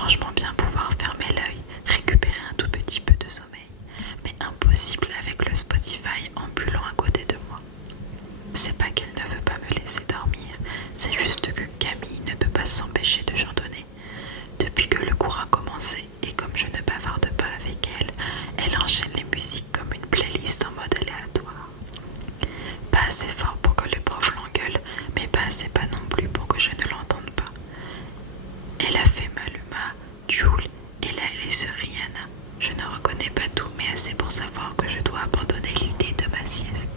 franchement bien pouvoir fermer l'œil, récupérer un tout petit peu de sommeil, mais impossible avec le Spotify ambulant à côté de moi. C'est pas qu'elle ne veut pas me laisser dormir, c'est juste que Camille ne peut pas s'empêcher de chantonner. Depuis que le cours a commencé et comme je ne bavarde pas avec elle, elle enchaîne les musiques comme une playlist en mode aléatoire. Pas assez fort pour que le prof l'engueule, mais pas assez bas non plus pour que je ne l'entende pas. Elle a fait Maluma, Jul et là elle est sur Rihanna. Je ne reconnais pas tout, mais assez pour savoir que je dois abandonner l'idée de ma sieste.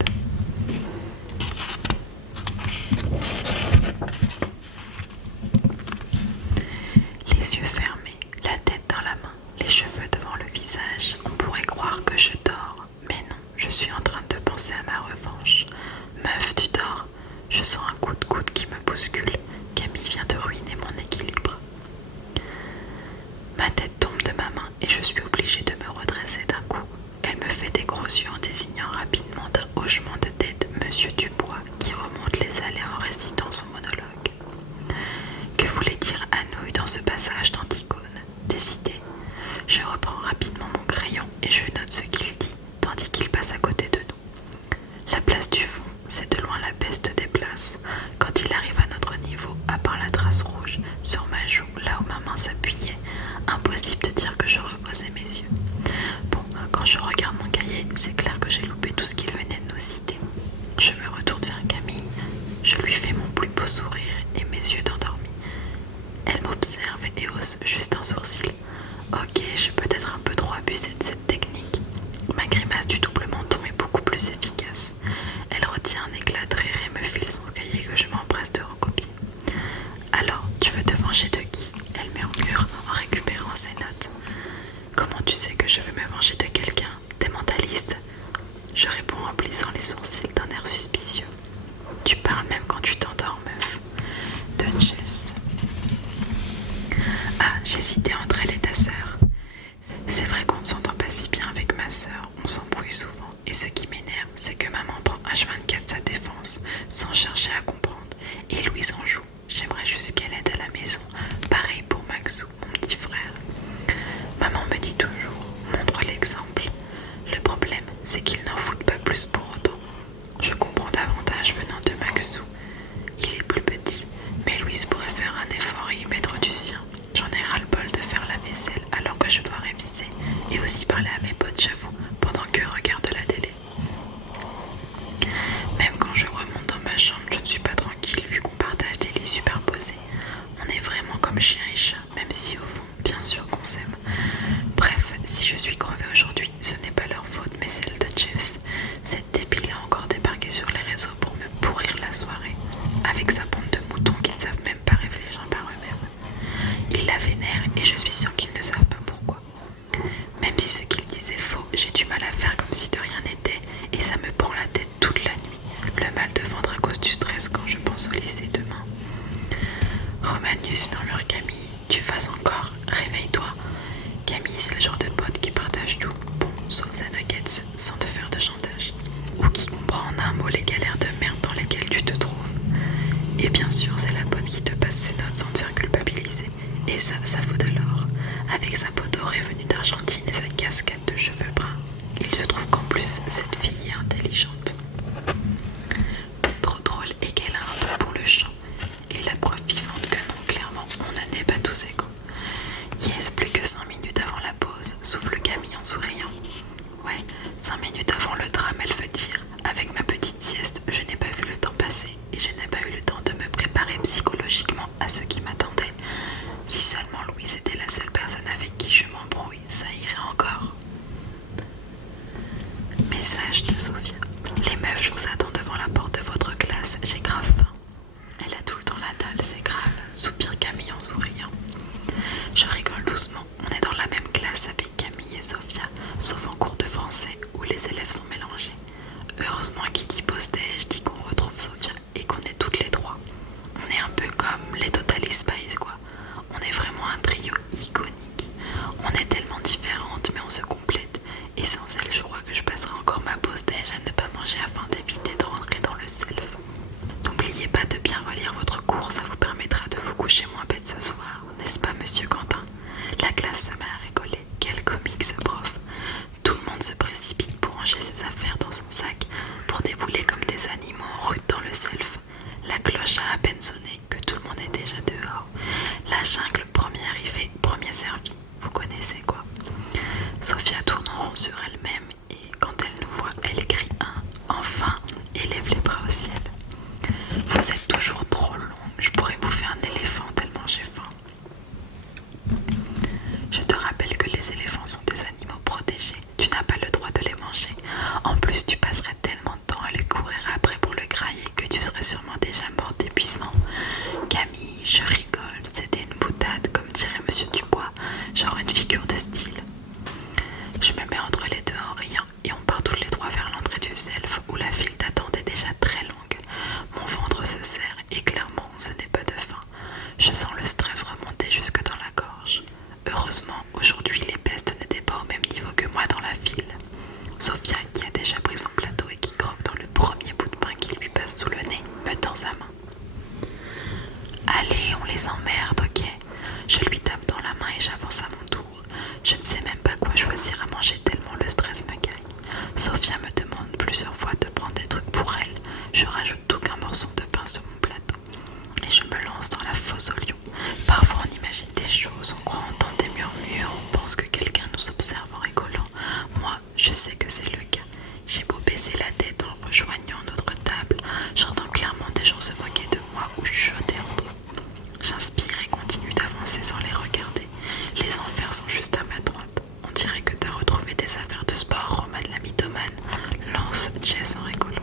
Les yeux fermés, la tête dans la main, les cheveux devant le visage, on pourrait croire que je dors, mais non, je suis en train de penser à ma revanche. Meuf, tu dors? Je sens un coup de coude qui me bouscule. Camille vient de ruiner mon équilibre. Ma tête tombe de ma main et je suis obligée de me redresser d'un coup. Elle me fait des gros yeux en désignant rapidement d'un hochement de tête Monsieur Dubois qui remonte les allées en récitant son monologue. Que voulait dire Anouilh dans ce passage d'Antigone? Décidé, je reprends rapidement mon crayon et je note ce qu'il dit tandis qu'il passe à côté de nous. La place du fond, c'est de loin la peste des places. Quand il arrive à notre niveau, à part la trace rouge sur ma joue, là où ma main s'appuyait, impossible de dire que je reposais mes yeux. Bon, quand je regarde mon cahier, c'est clair que j'ai loupé tout ce qu'il venait de nous citer. Je me retourne vers Camille, je lui fais mon plus beau sourire et mes yeux d'endormi. Elle m'observe et hausse juste un sourcil. Ok, j'ai peut-être un peu trop abusé de cette technique. Ma grimace du double menton est beaucoup plus efficace. Elle retient un éclat de rire et me file son cahier que je m'empresse de recopier. Alors, tu veux te venger de qui? Elle murmure en récupérant ses notes. Comment tu sais que je veux me venger de quelqu'un? T'es mentaliste? Je réponds en plissant les sourcils d'un air suspicieux. Tu parles même quand tu t'endors, meuf. Duchess. Ah, j'ai cité entre elle et ta sœur. C'est vrai qu'on ne s'entend pas si bien avec ma sœur, on s'embrouille souvent. Et ce qui m'énerve, c'est que maman prend H24 sa défense, sans chercher à comprendre. Et Louise en joue. J'aimerais juste qu'elle aide à la maison. Pareil pour Maxou, mon petit frère. Maman me dit toujours, montre l'exemple. Le problème, c'est qu'ils n'en foutent pas plus pour autant. Je comprends davantage venant de Maxou. Il est plus petit, mais Louise pourrait faire un effort et y mettre du sien. J'en ai ras-le-bol de faire la vaisselle alors que je dois réviser et aussi parler à mes potes, j'avoue, pendant qu'eux regardent la télé. Même quand je remonte dans ma chambre, je ne suis pas tranquille vu qu'on partage des lits superposés. On est vraiment comme chien et chat, même si au fond, bien sûr qu'on s'aime. Bref, si je suis crevée aujourd'hui, ce n'est pas leur faute, mais celle de Jess. Cette débile a encore débarqué sur les réseaux pour me pourrir la soirée, avec sa bande de moutons qui ne savent même pas réfléchir par eux-mêmes. Ils la vénèrent et je suis sûre qu'ils ne savent pas pourquoi. Même si ce qu'ils disent est faux, j'ai du mal à faire comme si de rien n'était et ça me prend la tête toute la nuit. Le mal de ventre à cause du stress quand je pense au lycée demain. Romanus, murmure Camille, tu fasses encore, réveille-toi. Camille, c'est le genre de pote qui partage tout, bon, sauf sa nuggets, sans te faire de chantage. Ou qui comprend en un mot les galères de merde dans lesquelles tu te trouves. Et bien sûr, c'est la pote qui te passe ses notes sans te faire culpabiliser. Et ça vaut de l'or. Avec sa peau dorée venue d'Argentine et sa casquette de cheveux bruns, il se trouve qu'en plus, cette fille est intelligente. Trop drôle et qu'elle a un don pour le chant. Et la preuve vivante que non, clairement, on ne n'est pas tous égaux. Yes, plus que 5 minutes avant la pause, souffle Camille en souriant. Ouais, 5 minutes avant le drame, elle veut dire. Avec ma petite sieste, je n'ai pas vu le temps passer et je n'ai pas eu le temps de me préparer psychologiquement à ce qui m'attendait. Si seulement Louise était la seule personne avec qui je m'embrouille, ça irait encore. Message de alors une figure de style. Je me mets entre les deux en riant et on part tous les trois vers l'entrée du self où la file d'attente est déjà très longue. Mon ventre se serre et clairement ce n'est pas de faim. Je sens le stress remonter jusque dans la gorge. Heureusement, aujourd'hui les pestes n'étaient pas au même niveau que moi dans la file. Sophia, qui a déjà pris son plateau et qui croque dans le premier bout de pain qui lui passe sous le nez, me tend sa main. Allez, on les emmerde, ok? Je lui tape dans la main et j'avance à mon tour. Je ne sais même pas quoi choisir à manger tellement le stress me gagne. Sophia me demande plusieurs fois de prendre des trucs pour elle. Je rajoute tout qu'un morceau de pain sur mon plateau. Et je me lance dans la fosse au lion. Parfois on imagine des choses, on croit entendre des murmures, on pense que quelqu'un nous observe en rigolant. Moi, je sais que c'est le cas. J'ai beau baisser la tête en rejoignant notre table, j'entends clairement des gens se moquer de moi ou chuchoter entre eux. J'inspire et continue d'avancer sans les regarder. Les enfers sont juste à ma droite. On dirait que t'as retrouvé tes affaires de sport, Romain la mythomane, lance Jess en rigolant.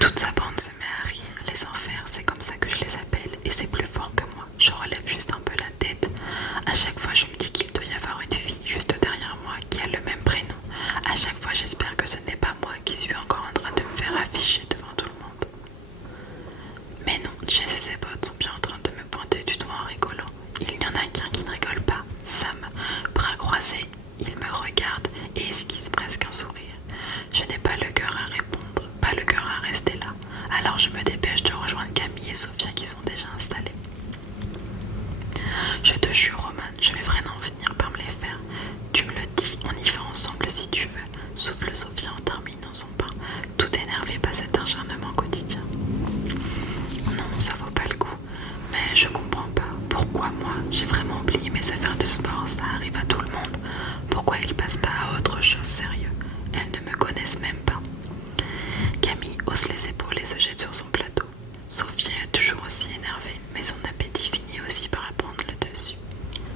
Toute sa bande se met à rire. Les enfers, c'est comme ça que je les appelle, et c'est plus fort que moi. Je relève juste un peu la tête. À chaque fois, je me dis qu'il doit y avoir une fille juste derrière moi qui a le même prénom. À chaque fois, j'espère que ce n'est pas moi qui suis encore en train de me faire afficher devant tout le monde. Mais non, Jess et ses potes sont bien en train de me pointer du doigt en rigolant. Il n'y en a qu'un qui ne rigole pas, Sam. Bras croisés, il me regarde et esquisse presque un sourire. Je n'ai pas le cœur à répondre, pas le cœur à rester là. Alors je me dépêche de rejoindre Camille et Sophia qui sont déjà installées. Je te jure, Roman, je vais vraiment finir par me les faire. Tu me le dis, on y va ensemble si tu veux, souffle Sophia en terminant son pain, tout énervé par cet acharnement quotidien. Non, ça vaut pas le coup, mais je comprends pas. Pourquoi moi, j'ai vraiment oublié mes affaires de sport, ça arrive à tout le monde. Pourquoi ils passent pas à autre chose sérieux? Elles ne me connaissent même pas. Camille hausse les épaules et se jette sur son plateau. Sophia est toujours aussi énervée, mais son appétit finit aussi par prendre le dessus.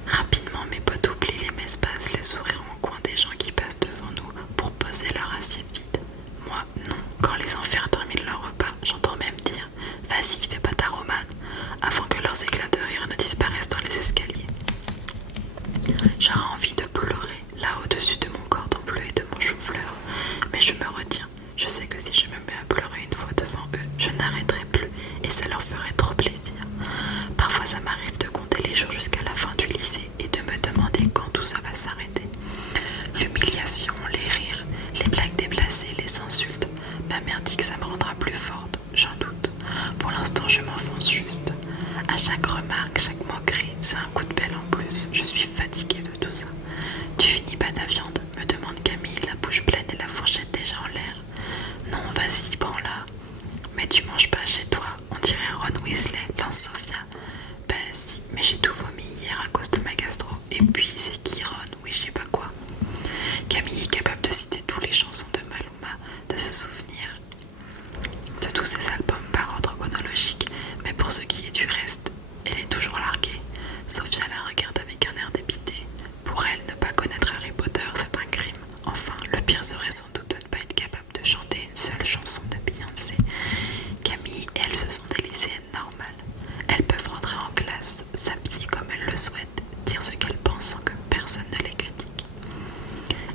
Rapidement, mes potes oublient les messes basses, les sourires en coin des gens qui passent devant nous pour poser leur assiette vide. Moi, non. Quand les enfers terminent leur repas, j'entends même dire « Vas-y, fais pas ta romane » avant que leurs éclats de rire ne disparaissent dans les escaliers. J'aurais envie de pleurer, là au-dessus de mon cordon bleu et de mon chou-fleur, mais je me retiens. Je sais que si je me mets à pleurer une fois devant eux, je n'arrêterai plus et ça leur ferait trop plaisir. Parfois ça m'arrive de compter les jours jusqu'à la fin du lycée et de me demander quand tout ça va s'arrêter. L'humiliation, les rires, les blagues déplacées, les insultes. Ma mère dit que ça me rendra plus forte, j'en doute. Pour l'instant je m'enfonce juste. À chaque remarque, chaque moquerie, c'est un coup de pelle en plus. Je suis fatiguée de tout ça. Tu finis pas ta viande? Me demande Camille, la bouche pleine et la fourchette déjà en l'air. Non, vas-y, prends-la. Mais tu manges pas chez toi, on dirait Ron Weasley, lance Sophia. Ben si, mais j'ai tout vomi hier à cause de ma gastro. Et puis, c'est qui Ron? Oui, je sais pas quoi. Camille est capable de citer toutes les chansons de Maluma, de se souvenir de tous ses albums par ordre chronologique, mais pour ce qui est du reste, elle est toujours larguée. Sophia la regarde avec un air dépité. Pour elle, ne pas connaître Harry Potter, c'est un crime. Enfin, le pire serait sans doute de ne pas être capable de chanter une seule chanson de Beyoncé. Camille, elle, se sent des lycéennes normales. Elles peuvent rentrer en classe, s'habiller comme elles le souhaitent, dire ce qu'elles pensent sans que personne ne les critique.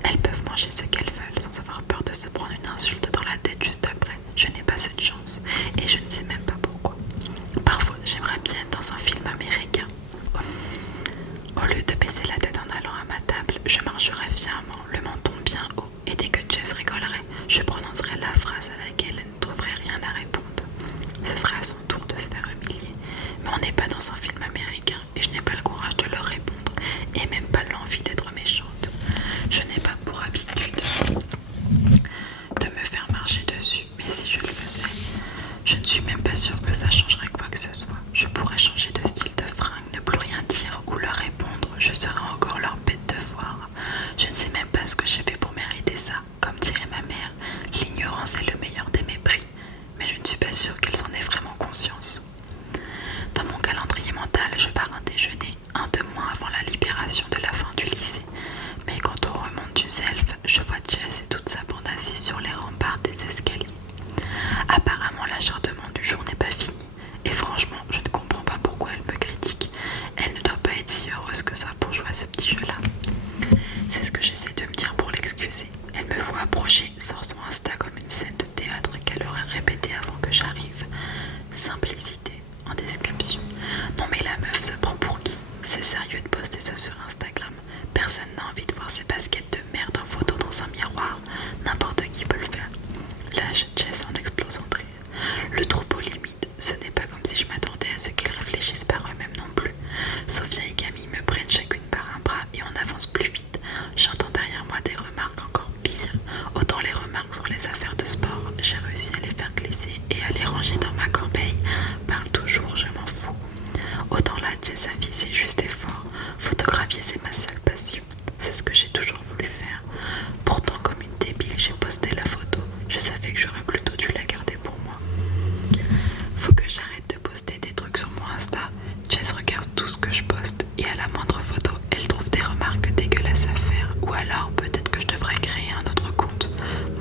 Elles peuvent manger ce qu'elles veulent sans avoir peur de se prendre une insulte dans la tête juste après. Je n'ai pas cette chance et je ne sais même pas pourquoi. Parfois, j'aimerais bien être dans un film américain. Au lieu de baisser la tête en allant à ma table, je marcherais fièrement, le menton bien haut, et dès que Jess rigolerait, je prononcerais la phrase à laquelle elle ne trouverait rien à répondre. Ce serait à son tour de se faire humilier, mais on n'est pas dans un film américain et je n'ai pas le courage de leur répondre, et même pas l'envie d'être méchante. Je n'ai pas pour habitude de me faire marcher dessus, mais si je le faisais, je ne suis même pas sûre que ça changerait quoi que ce soit. Je pourrais changer de style de fringue, ne plus rien dire ou leur répondre, je serais encore leur bête de foire. Je ne sais même pas ce que j'ai fait pour mériter ça. Comme dirait ma mère, l'ignorance est le meilleur des mépris, mais je ne suis pas sûre qu'elles en aient vraiment conscience. Dans mon calendrier mental, je pars un déjeuner, 2 mois avant la libération de la fin du lycée. Mais quand on remonte du self, je vois Jess et toute sa bande assise sur les rambardes des escaliers. Apparemment, la charte j'arrive. Simplicité en description. Non mais la meuf se prend pour qui? C'est sérieux de poster ça sur Instagram? Personne n'a envie de voir ses baskets de merde en photo dans un miroir. N'importe qui peut le faire. Là, Jess en explose en rire. Le troupeau limite, ce n'est pas comme si je m'attendais à ce qu'ils réfléchissent par eux-mêmes non plus. Sophia et Camille me prennent chacune par un bras et on avance plus vite. J'entends derrière moi des remarques encore pires. Autant les remarques sur les affaires de sport, j'ai réussi à les faire glisser et à les ranger dans ma corbeille. Parle toujours, je m'en fous. Autant là, Jess a visé juste et fort. Photographier, c'est ma seule passion. C'est ce que j'ai toujours voulu faire. Pourtant, comme une débile, j'ai posté la photo. Je savais que j'aurais plutôt dû la garder pour moi. Faut que j'arrête de poster des trucs sur mon Insta. Jess regarde tout ce que je poste et à la moindre photo, elle trouve des remarques dégueulasses à faire. Ou alors, peut-être que je devrais créer un autre compte.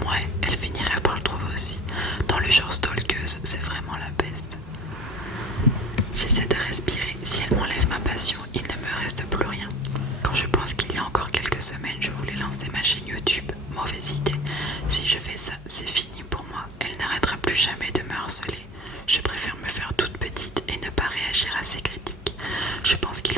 Ouais, elle finirait par le trouver aussi. Dans le genre stalkeuse, c'est vraiment la peste. J'essaie de respirer. Si elle m'enlève ma passion, il ne me reste plus rien. Quand je pense qu'il y a encore quelques semaines, je voulais lancer ma chaîne YouTube. Mauvaise idée. Si je fais ça, c'est fini pour moi. Elle n'arrêtera plus jamais de me harceler. Je préfère me faire toute petite et ne pas réagir à ses critiques. Je pense qu'il